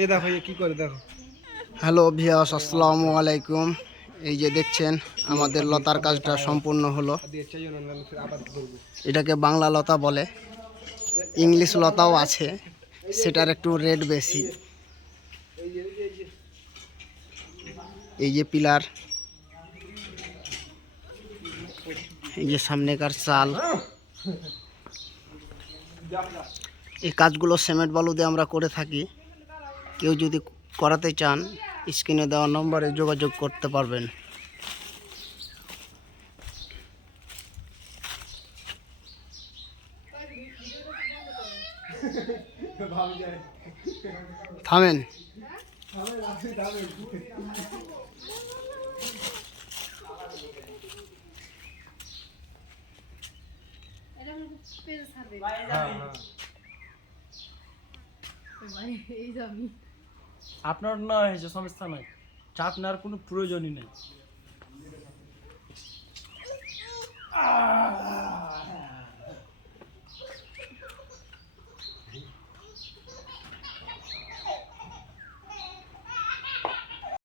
এই দেখো কি করে দেখো। হ্যালো ভিউয়ার্স, আসসালামু আলাইকুম। এই যে দেখছেন আমাদের লতার কাজটা সম্পূর্ণ হলো। এটাকে বাংলা লতা বলে, ইংলিশ লতাও আছে, সেটার একটু রেট বেশি। এই যে পিলার, এই যে সামনেকার চাল, এই কাজগুলো সিমেন্ট বালু দিয়ে আমরা করে থাকি। কেউ যদি করাতে চান স্ক্রিনে দেওয়া নম্বরে যোগাযোগ করতে পারবেন। থামেন। আপনার না হয়েছে সমস্যা নাই, চাপ নেওয়ার কোনো প্রয়োজনই নেই।